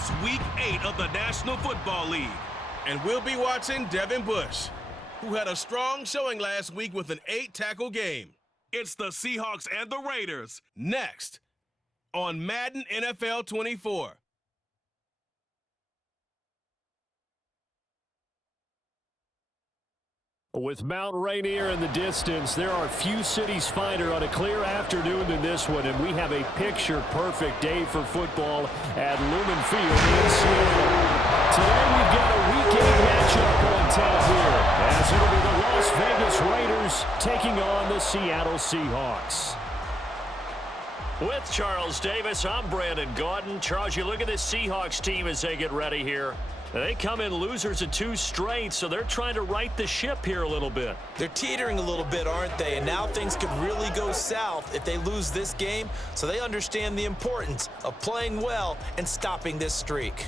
It's Week 8 of the National Football League. And we'll be watching Devin Bush, who had a strong showing last week with an 8-tackle game. It's the Seahawks and the Raiders next on Madden NFL 24. With Mount Rainier in the distance, there are few cities finer on a clear afternoon than this one, and we have a picture-perfect day for football at Lumen Field in Seattle. Today we've got a weekend matchup on tap here, as it'll be the Las Vegas Raiders taking on the Seattle Seahawks. With Charles Davis, I'm Brandon Gaudin. Charles, you look at this Seahawks team as they get ready here. They come in losers of 2 straight, so they're trying to right the ship here a little bit. They're teetering a little bit, aren't they? And now things could really go south if they lose this game, so they understand the importance of playing well and stopping this streak.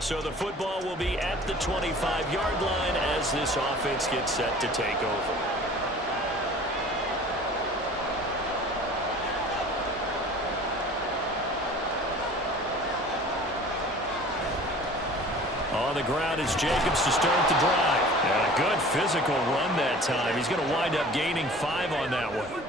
So the football will be at the 25-yard line as this offense gets set to take over. On the ground is Jacobs to start the drive. And a good physical run that time. He's going to wind up gaining 5 on that one.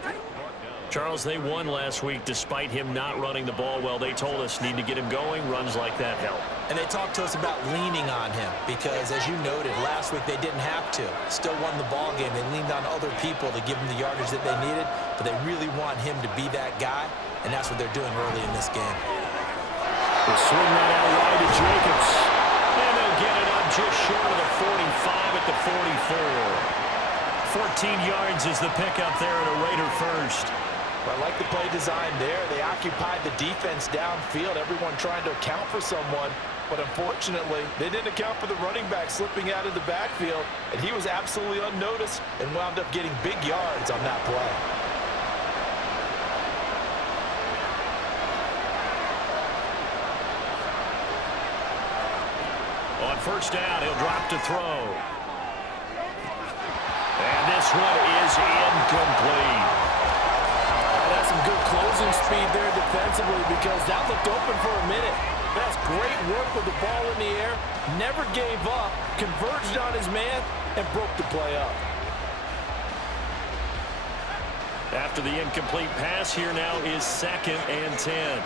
Charles, they won last week despite him not running the ball well. They told us need to get him going. Runs like that help. And they talked to us about leaning on him because, as you noted, last week they didn't have to. Still won the ball game. They leaned on other people to give them the yardage that they needed, but they really want him to be that guy, and that's what they're doing early in this game. They'll swing that out wide to Jacobs. And they'll get it up just short of the 45 at the 44. 14 yards is the pickup there at a Raider first. I like the play design there. They occupied the defense downfield, everyone trying to account for someone. But unfortunately, they didn't account for the running back slipping out of the backfield, and he was absolutely unnoticed and wound up getting big yards on that play. On first down, he'll drop to throw. And this one is incomplete. That's some good closing speed there defensively because that looked open for a minute. That's great work with the ball in the air. Never gave up, converged on his man, and broke the play up. After the incomplete pass, here now is 2nd and 10.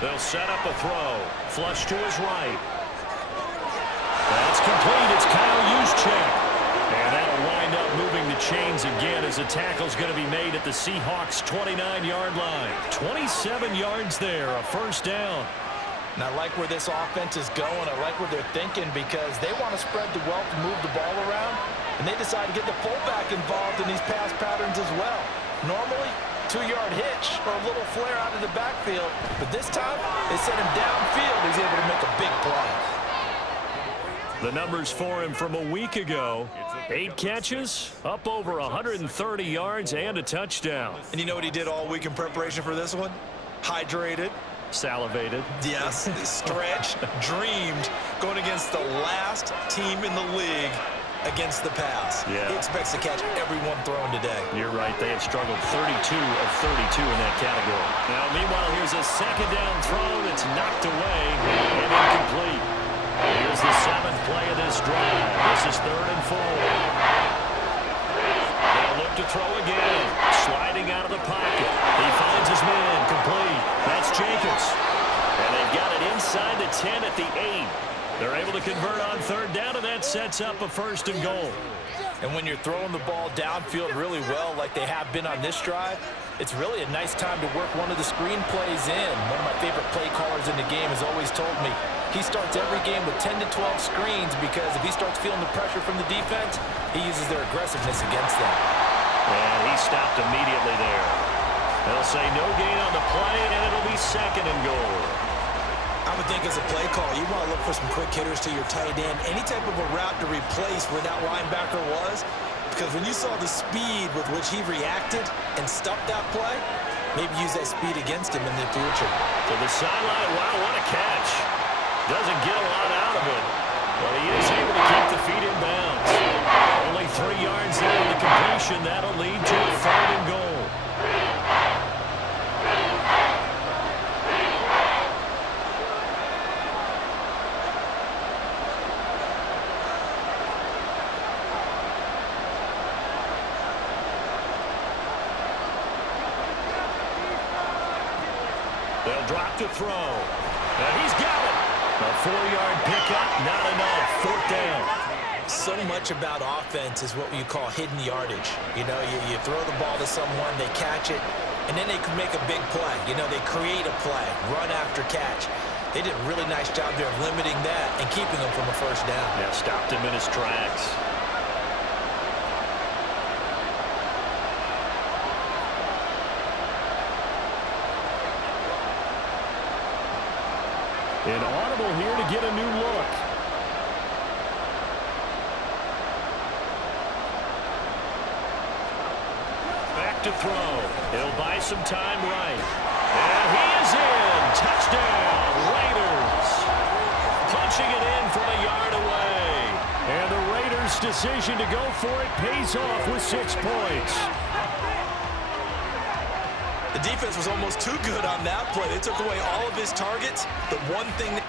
They'll set up a throw. Flush to his right. That's complete. It's Kyle Juszczyk. And that'll wind up moving the chains again as a tackle's going to be made at the Seahawks' 29-yard line. 27 yards there, a first down. And I like where this offense is going. I like what they're thinking because they want to spread the wealth and move the ball around. And they decide to get the fullback involved in these pass patterns as well. Normally, 2-yard hitch or a little flare out of the backfield. But this time, they sent him downfield. He's able to make a big play. The numbers for him from a week ago. 8 catches, up over 130 yards, and a touchdown. And you know what he did all week in preparation for this one? Hydrated. Salivated. Yes, stretched, dreamed, going against the last team in the league against the pass. Yeah. He expects to catch everyone thrown today. You're right. They have struggled 32 of 32 in that category. Now, meanwhile, here's a 2nd down throw that's knocked away and incomplete. Here's the 7th play of this drive. This is 3rd and 4. They'll look to throw again. Sliding out of the pocket. He finds his man. Complete. That's Jacobs. And they've got it inside the 10 at the 8. They're able to convert on third down, and that sets up a 1st and goal. And when you're throwing the ball downfield really well like they have been on this drive, it's really a nice time to work one of the screen plays in. One of my favorite play callers in the game has always told me he starts every game with 10 to 12 screens because if he starts feeling the pressure from the defense, he uses their aggressiveness against them. And he stopped immediately there. They'll say no gain on the play, and it'll be 2nd and goal. I would think as a play call, you want to look for some quick hitters to your tight end. Any type of a route to replace where that linebacker was. Because when you saw the speed with which he reacted and stuffed that play, maybe use that speed against him in the future. To the sideline, wow, what a catch. Doesn't get a lot out of it, but he is able to keep the feet in bounds. Only 3 yards there in the completion. That'll lead to a 3rd and goal. They'll drop to throw. And he's got it. A 4-yard pickup, not enough. 4th down. So much about offense is what you call hidden yardage. You know, you throw the ball to someone, they catch it, and then they can make a big play. You know, they create a play, run after catch. They did a really nice job there of limiting that and keeping him from a 1st down. Yeah, stopped him in his tracks. An audible here to get a new look. Back to throw. He'll buy some time right. And he is in. Touchdown, Raiders. Punching it in from a yard away. And the Raiders' decision to go for it pays off with 6 points. The defense was almost too good on that play. They took away all of his targets. The one thing that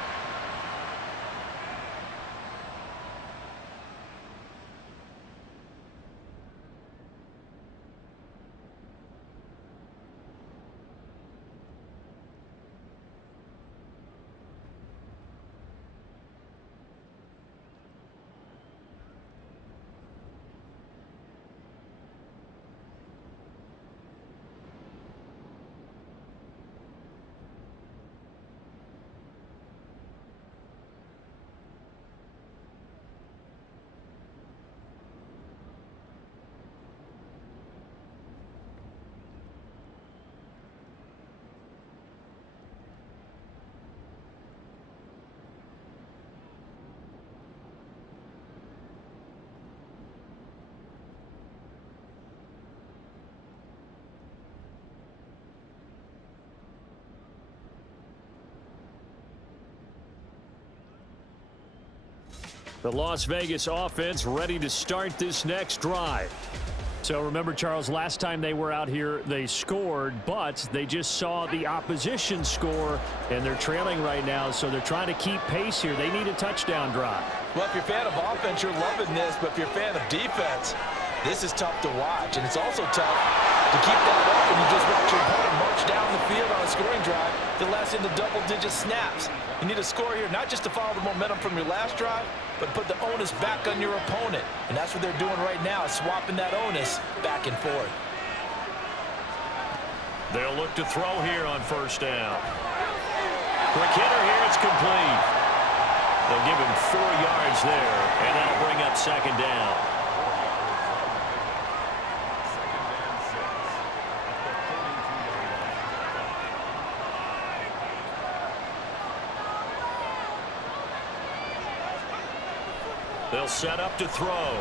the Las Vegas offense ready to start this next drive. So remember, Charles, last time they were out here, they scored, but they just saw the opposition score, and they're trailing right now, so they're trying to keep pace here. They need a touchdown drive. Well, if you're a fan of offense, you're loving this, but if you're a fan of defense, this is tough to watch, and it's also tough to keep that up when you just watch your opponent march down the field on a scoring drive that lasts into double-digit snaps. You need a score here, not just to follow the momentum from your last drive, but put the onus back on your opponent. And that's what they're doing right now, swapping that onus back and forth. They'll look to throw here on 1st down. Quick hitter here, it's complete. They'll give him 4 yards there, and that'll bring up 2nd down. They'll set up to throw. Oh,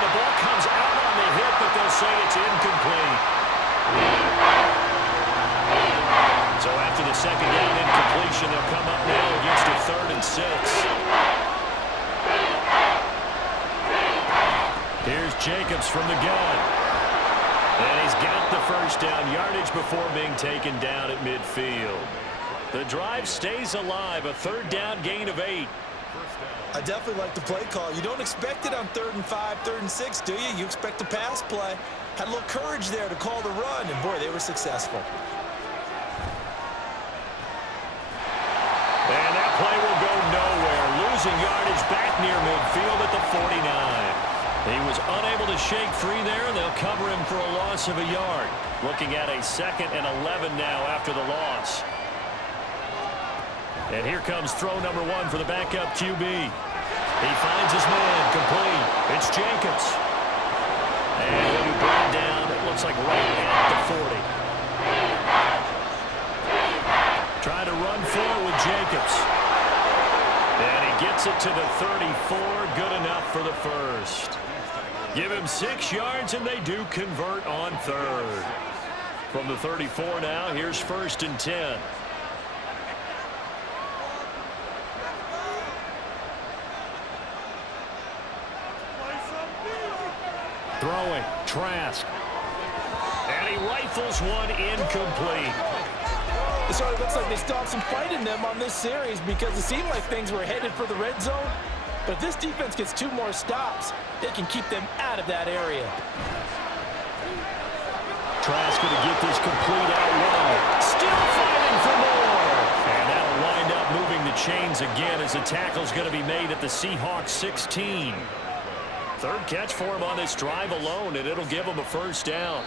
the ball comes out on the hit, but they'll say it's incomplete. So after the 2nd down incompletion, they'll come up now against a 3rd and 6. Here's Jacobs from the gun. And he's got the 1st down yardage before being taken down at midfield. The drive stays alive, a 3rd down gain of 8. I definitely like the play call. You don't expect it on 3rd and 5, 3rd and 6, do you? You expect a pass play. Had a little courage there to call the run, and boy, they were successful. And that near midfield at the 49. He was unable to shake free there, and they'll cover him for a loss of a yard. Looking at a 2nd and 11 now after the loss. And here comes throw number 1 for the backup QB. He finds his man, complete. It's Jacobs. And he'll be brought down, it looks like right at the 40. Trying to run forward with Jacobs. And he gets it to the 34, good enough for the first. Give him 6 yards, and they do convert on 3rd. From the 34 now, here's 1st and 10. Throwing, Trask. And he rifles one incomplete. It sort of looks like they still have some fight in them on this series because it seemed like things were headed for the red zone. But if this defense gets 2 more stops, they can keep them out of that area. Trask going to get this complete out wide. Still fighting for more. And that'll wind up moving the chains again as the tackle's going to be made at the Seahawks 16. 3rd catch for him on this drive alone, and it'll give him a 1st down.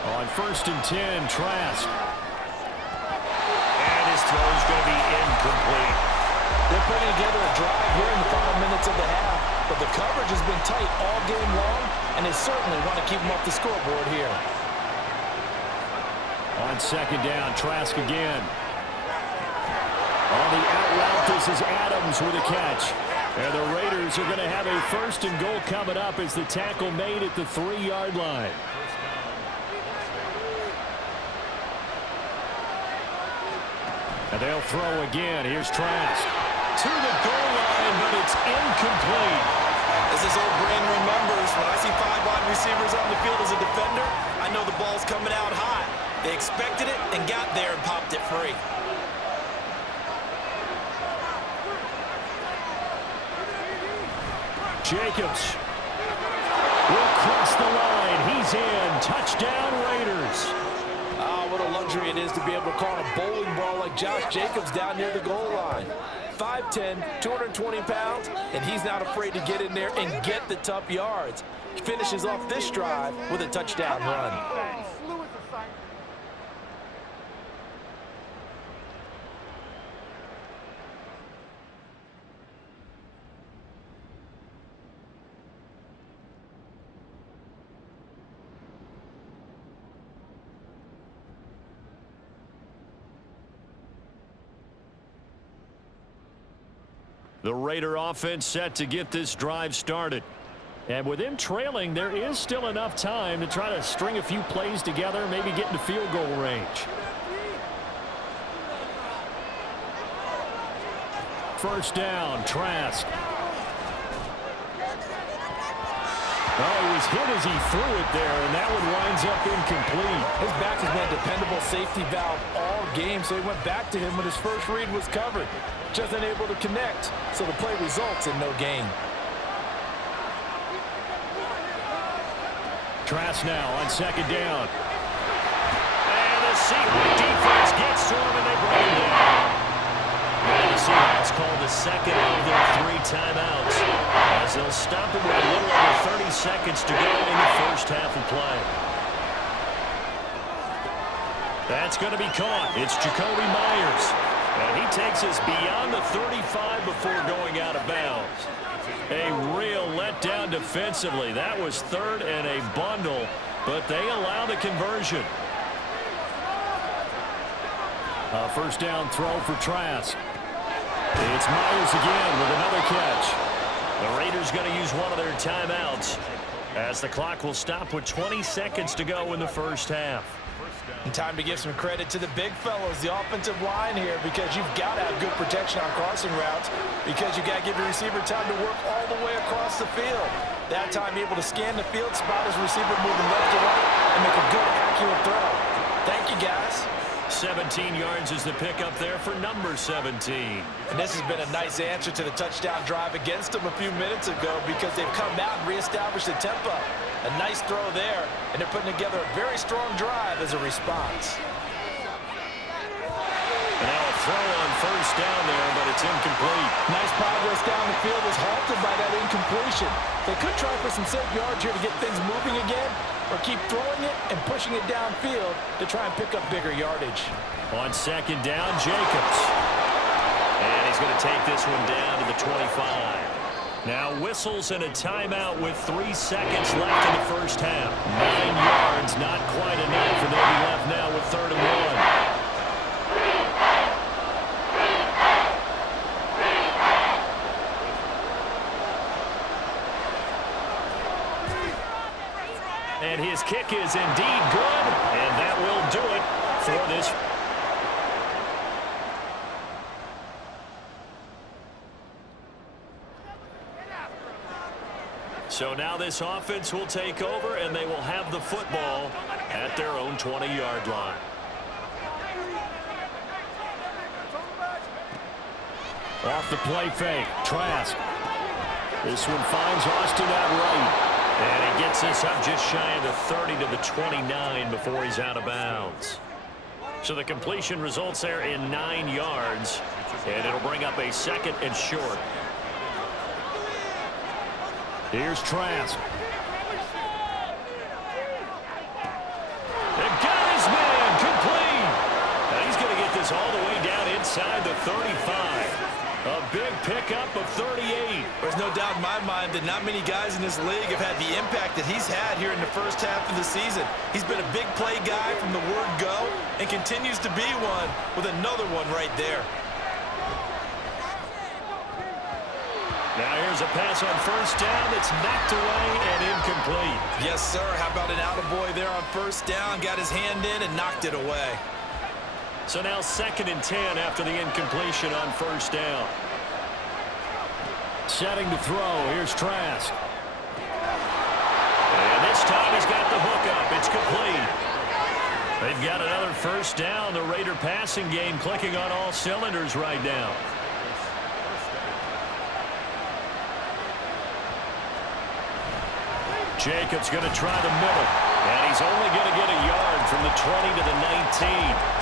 On 1st and 10, Trask. And his throw's going to be incomplete. They're putting together a drive here in the final minutes of the half, but the coverage has been tight all game long, and they certainly want to keep them off the scoreboard here. On 2nd down, Trask again. On the out route, this is Adams with a catch. And the Raiders are going to have a 1st and goal coming up as the tackle made at the 3-yard line. And they'll throw again. Here's Trask. To the goal line, but it's incomplete. As his old brain remembers, when I see 5 wide receivers on the field as a defender, I know the ball's coming out high. They expected it and got there and popped it free. Jacobs will cross the line. He's in. Touchdown, Raiders. What a luxury it is to be able to call a bowling ball like Josh Jacobs down near the goal line. 5'10", 220 pounds, and he's not afraid to get in there and get the tough yards. He finishes off this drive with a touchdown run. The Raider offense set to get this drive started. And with them trailing, there is still enough time to try to string a few plays together, maybe get into field goal range. 1st down, Trask. Oh, he was hit as he threw it there, and that one winds up incomplete. His back has been a dependable safety valve all game, so he went back to him when his first read was covered. Just unable to connect, so the play results in no gain. Trask now on 2nd down. And the Seahawks defense gets to him, and they bring him down. And the Seahawks call the 2nd of their 3 timeouts, as they'll stop him with a little over 30 seconds to go in the first half of play. That's going to be caught. It's Jacoby Myers. And he takes us beyond the 35 before going out of bounds. A real letdown defensively. That was 3rd and a bundle, but they allow the conversion. A 1st down throw for Trask. It's Myers again with another catch. The Raiders going to use one of their timeouts as the clock will stop with 20 seconds to go in the first half. And time to give some credit to the big fellows, the offensive line here, because you've got to have good protection on crossing routes, because you've got to give your receiver time to work all the way across the field. That time able to scan the field, spot his receiver moving left to right, and make a good, accurate making a throw. Thank you, guys. 17 yards is the pickup there for number 17. And this has been a nice answer to the touchdown drive against them a few minutes ago because they've come out and reestablished the tempo. A nice throw there, and they're putting together a very strong drive as a response. And now a throw on first down there, but it's incomplete. Nice progress down the field is halted by that incompletion. They could try for some safe yards here to get things moving again, or keep throwing it and pushing it downfield to try and pick up bigger yardage. On second down, Jacobs. And he's going to take this one down to the 25. Now whistles and a timeout with 3 seconds left in the first half. 9 yards, not quite enough, and they'll be left now with 3rd and 1. And his kick is indeed good, and that will do it for this. So now this offense will take over, and they will have the football at their own 20-yard line. Off the play fake, Trask. This one finds Austin at right. And he gets this up just shy of the 30 to the 29 before he's out of bounds. So the completion results there in 9 yards, and it'll bring up a 2nd and short. Here's Trask. And got his man complete. Now he's going to get this all the way down inside the 35. A big pickup of 38. There's no doubt in my mind that not many guys in this league have had the impact that he's had here in the first half of the season. He's been a big play guy from the word go and continues to be one with another one right there. Now here's a pass on first down that's knocked away and incomplete. Yes, sir. How about an attaboy there on first down? Got his hand in and knocked it away. So now 2nd and 10 after the incompletion on first down. Setting to throw. Here's Trask. And this time he's got the hook up. It's complete. They've got another first down. The Raider passing game clicking on all cylinders right now. Jacobs going to try the middle. And he's only going to get a yard from the 20 to the 19.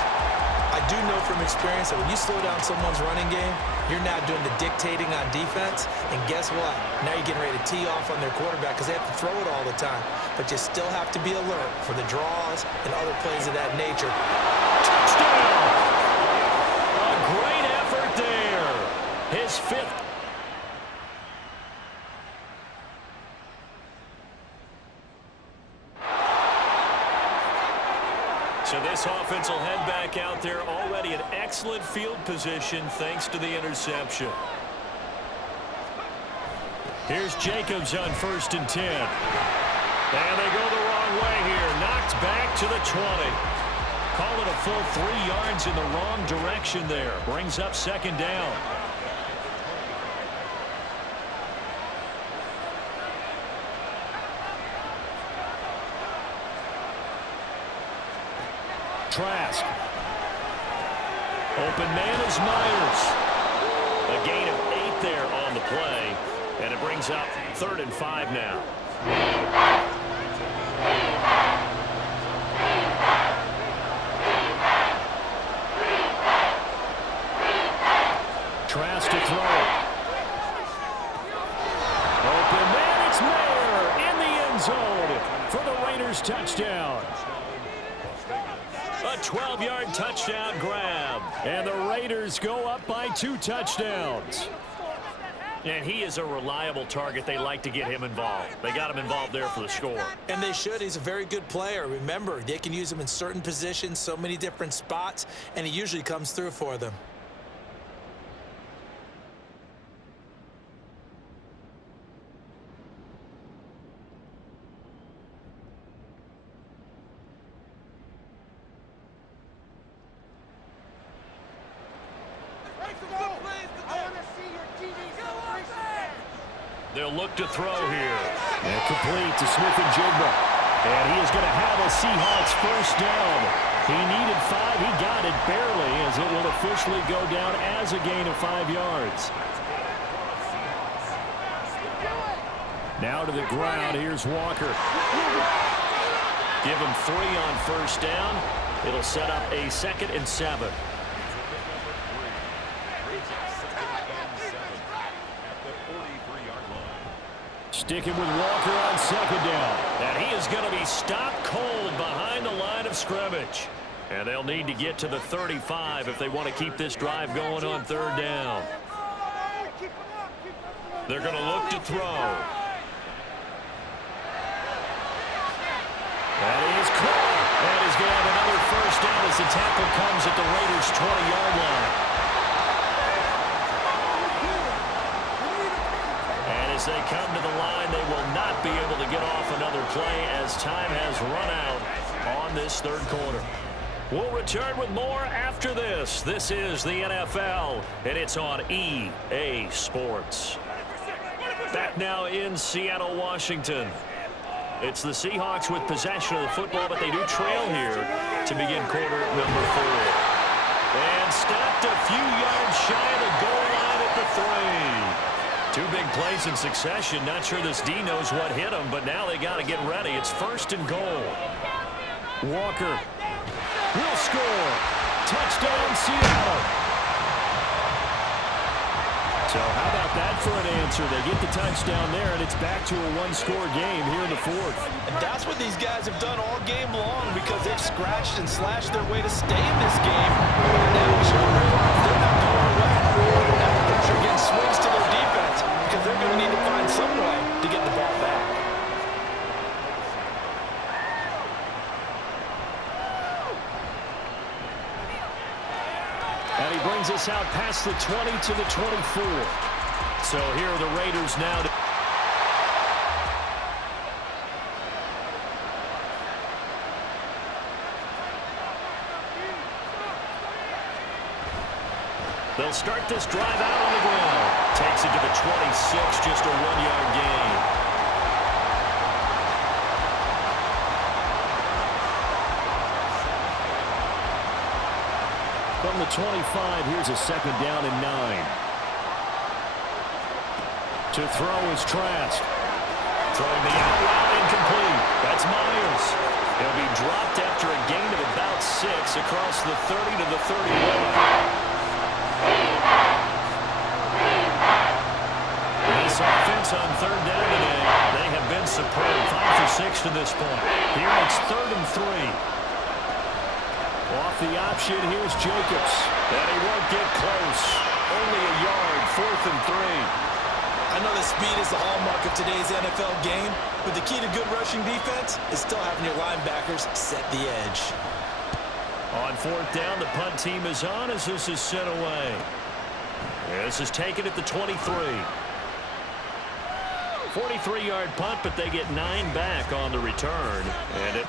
I do know from experience that when you slow down someone's running game, you're now doing the dictating on defense. And guess what? Now you're getting ready to tee off on their quarterback because they have to throw it all the time. But you still have to be alert for the draws and other plays of that nature. Touchdown! A great effort there. His 5th. So this offense will head back out there already in excellent field position thanks to the interception. Here's Jacobs on 1st and 10. And they go the wrong way here. Knocked back to the 20. Call it a full 3 yards in the wrong direction there. Brings up 2nd down. Trask. Open man is Myers. A gain of 8 there on the play. And it brings up 3rd and 5 now. Trask to throw. Open man, it's Mayer in the end zone for the Raiders touchdown. A 12-yard touchdown grab. And the Raiders go up by 2 touchdowns. And he is a reliable target. They like to get him involved. They got him involved there for the score. And they should. He's a very good player. Remember, they can use him in certain positions, so many different spots, and he usually comes through for them. They'll look to throw here. And complete to Smith-Njigba. And he is going to have a Seahawks first down. He needed 5. He got it barely, as it will officially go down as a gain of 5 yards. Now to the ground. Here's Walker. Give him 3 on first down. It'll set up a 2nd and 7. Sticking with Walker on 2nd down. And he is going to be stopped cold behind the line of scrimmage. And they'll need to get to the 35 if they want to keep this drive going on 3rd down. They're going to look to throw. That is caught. And he's going to have another first down as the tackle comes at the Raiders' 20-yard line. And as they come to the line, they will not be able to get off another play as time has run out on this 3rd quarter. We'll return with more after this. This is the NFL, and it's on EA Sports. Back now in Seattle, Washington. It's the Seahawks with possession of the football, but they do trail here to begin quarter number 4. And stopped a few yards shy of the goal line at the 3. 2 big plays in succession. Not sure this D knows what hit him, but now they got to get ready. It's 1st and goal. Walker will score. Touchdown, Seattle. So how about that for an answer? They get the touchdown there, and it's back to a 1-score game here in the 4th. And that's what these guys have done all game long, because they've scratched and slashed their way to stay in this game. And now we should realize they're not going away. Now the pressure again swings to their defense, because they're going to need to find some way to get the ball back. And he brings us out past the 20 to the 24. So here are the Raiders now. They'll start this drive out on the ground. Takes it to the 26, just a 1-yard gain. From the 25, here's a 2nd down and 9. To throw is Trask. Throwing the out route incomplete. That's Myers. He'll be dropped after a gain of about 6 across the 30 to the 31. This offense on 3rd down today, they have been superb. 5 for 6 to this point. Here it's 3rd and 3. Off the option, here's Jacobs. And he won't get close. Only a yard, 4th and 3. I know that speed is the hallmark of today's NFL game, but the key to good rushing defense is still having your linebackers set the edge. On 4th down, the punt team is on as this is sent away. This is taken at the 23. 43-yard punt, but they get 9 back on the return. And it...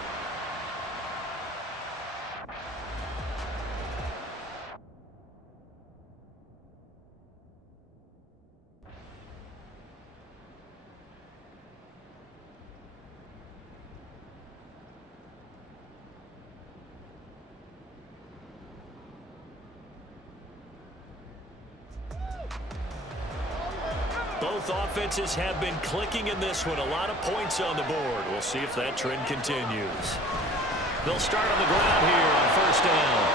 Both offenses have been clicking in this one. A lot of points on the board. We'll see if that trend continues. They'll start on the ground here on 1st down.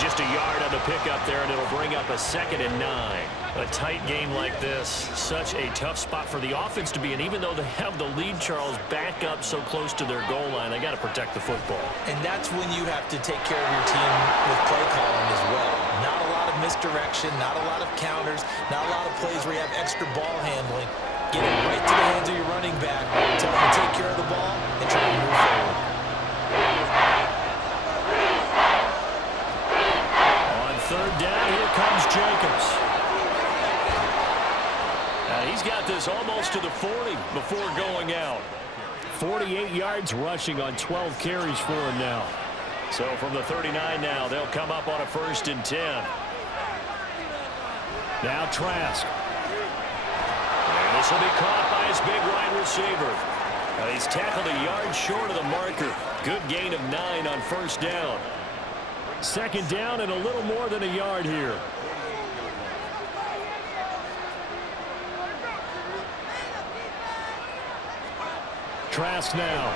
Just a yard on the pickup there, and it'll bring up a 2nd and 9. A tight game like this, such a tough spot for the offense to be in. Even though they have the lead, Charles, back up so close to their goal line, they got to protect the football. And that's when you have to take care of your team with play calling as well. Not a lot of misdirection, not a lot of counters, not a lot of plays where you have extra ball handling. Get it right to the hands of your running back, tell them to take care of the ball, and try to move forward. On 3rd down, here comes Jacobs. He's got this almost to the 40 before going out. 48 yards rushing on 12 carries for him now. So from the 39 now, they'll come up on a 1st and 10. Now Trask. And this will be caught by his big wide receiver. He's tackled a yard short of the marker. Good gain of 9 on first down. Second down and a little more than a yard here. Trask now.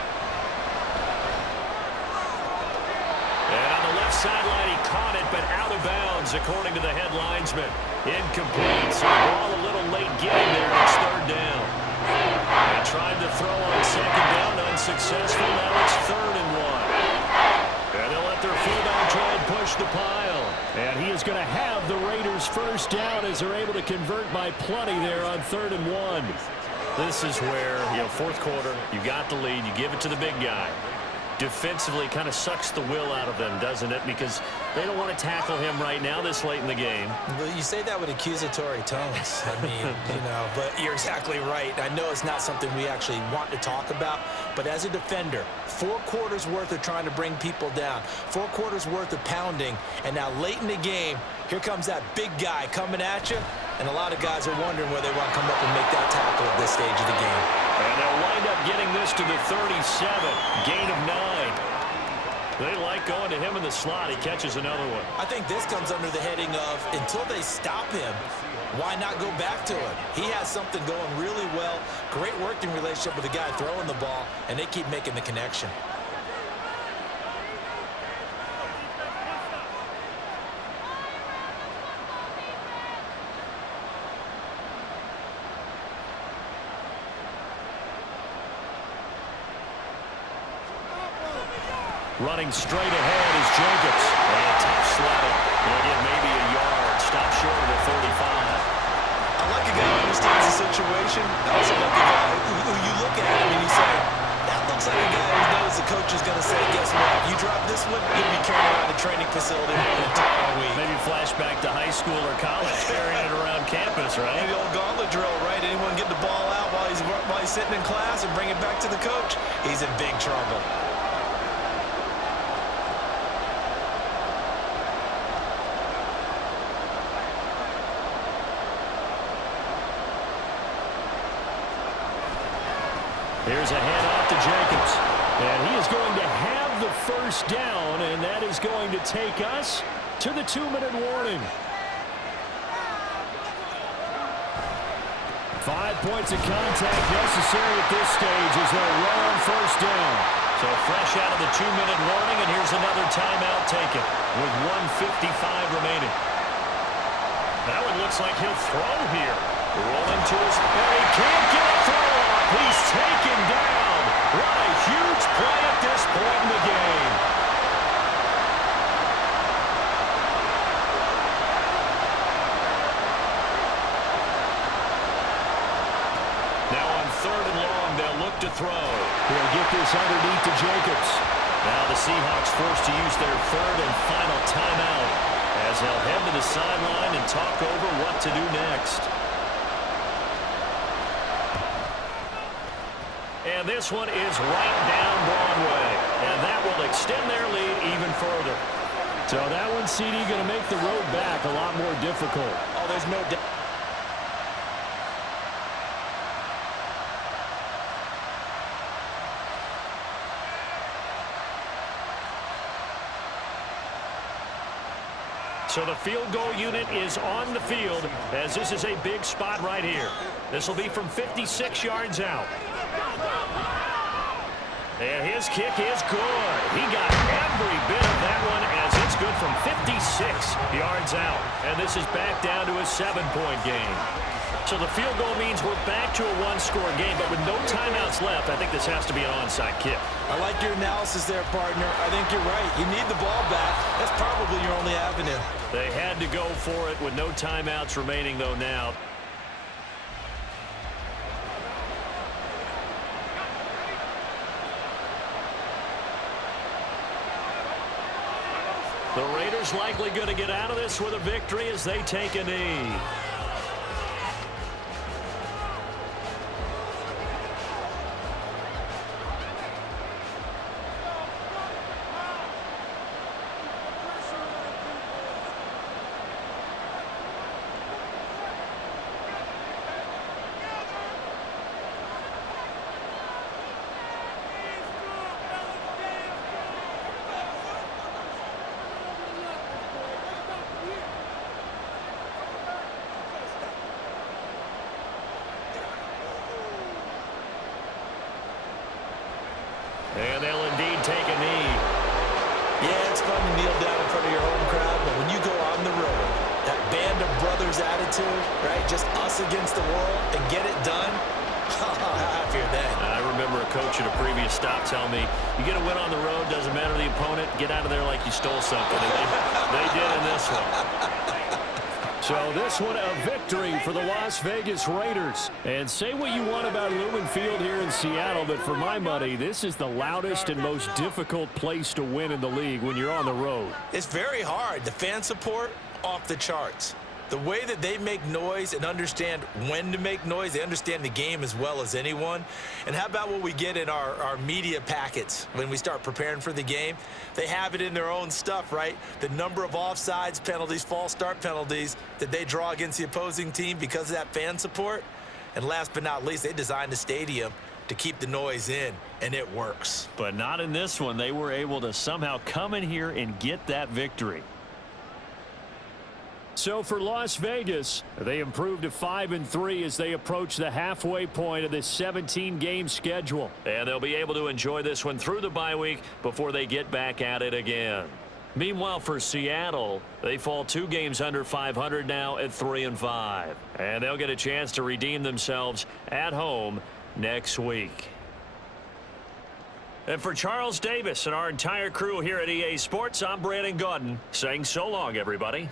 And on the left sideline, he caught it, but out of bounds, according to the head linesman. Incomplete. So the ball a little late getting there, and it's third down. They tried to throw on second down, unsuccessful. Now it's 3rd and 1. And they'll let their fullback try and push the pile. And he is going to have the Raiders first down as they're able to convert by plenty there on 3rd and 1. This is where, fourth quarter, you got the lead, you give it to the big guy. Defensively kind of sucks the will out of them, doesn't it? Because they don't want to tackle him right now this late in the game. Well, you say that with accusatory tones. I mean, but you're exactly right. I know it's not something we actually want to talk about, but as a defender, 4 quarters worth of trying to bring people down, 4 quarters worth of pounding, and now late in the game, here comes that big guy coming at you, and a lot of guys are wondering where they want to come up and make that tackle at this stage of the game. And they'll wind up getting this to the 37, gain of 9. They like going to him in the slot. He catches another one. I think this comes under the heading of, until they stop him, why not go back to him? He has something going really well, great working relationship with the guy throwing the ball, and they keep making the connection. Running straight ahead is Jacobs. And a tough slap. He'll get maybe a yard. Stop short of the 35. I like a guy who understands the situation. I also like a guy who you look at him and you say, that looks like a guy who knows the coach is going to say, guess what? You drop this one, you'll be carrying around the training facility for an entire week. Maybe flashback to high school or college, carrying it around campus, right? Maybe the old gauntlet drill, right? Anyone get the ball out while he's sitting in class and bring it back to the coach? He's in big trouble. Here's a handoff to Jacobs. And he is going to have the first down, and that is going to take us to the 2-minute warning. 5 points of contact necessary at this stage as they'll run on first down. So fresh out of the 2-minute warning, and here's another timeout taken with 1:55 remaining. That one looks like he'll throw here. Rolling to his and he can't get a throw off. He's taken down. What a huge play at this point in the game. Now on 3rd and long, they'll look to throw. He'll get this underneath to Jacobs. Now the Seahawks forced to use their 3rd and final timeout as they'll head to the sideline and talk over what to do next. And this one is right down Broadway. And that will extend their lead even further. So that one, CD, going to make the road back a lot more difficult. Oh, there's no doubt. So the field goal unit is on the field as this is a big spot right here. This will be from 56 yards out. And his kick is good. He got every bit of that one as it's good from 56 yards out. And this is back down to a 7-point game. So the field goal means we're back to a 1-score game, but with no timeouts left, I think this has to be an onside kick. I like your analysis there, partner. I think you're right. You need the ball back. That's probably your only avenue. They had to go for it with no timeouts remaining, though, now. The Raiders likely going to get out of this with a victory as they take a knee. to kneel down in front of your home crowd, but when you go on the road, that band of brothers attitude, right? Just us against the world and get it done. How happier then. I remember a coach at a previous stop telling me, you get a win on the road, doesn't matter the opponent, get out of there like you stole something. And they did in this one. So this one a victory for the Las Vegas Raiders. And say what you want about Lumen Field here in Seattle, but for my money, this is the loudest and most difficult place to win in the league when you're on the road. It's very hard. The fan support, off the charts. The way that they make noise and understand when to make noise, they understand the game as well as anyone. And how about what we get in our media packets when we start preparing for the game? They have it in their own stuff, right? The number of offsides penalties, false start penalties that they draw against the opposing team because of that fan support. And last but not least, they designed the stadium to keep the noise in, and it works. But not in this one. They were able to somehow come in here and get that victory. So for Las Vegas, they improved to 5-3 as they approach the halfway point of this 17-game schedule. And they'll be able to enjoy this one through the bye week before they get back at it again. Meanwhile, for Seattle, they fall 2 games under 500 now at 3-5. And they'll get a chance to redeem themselves at home next week. And for Charles Davis and our entire crew here at EA Sports, I'm Brandon Gaudin saying so long, everybody.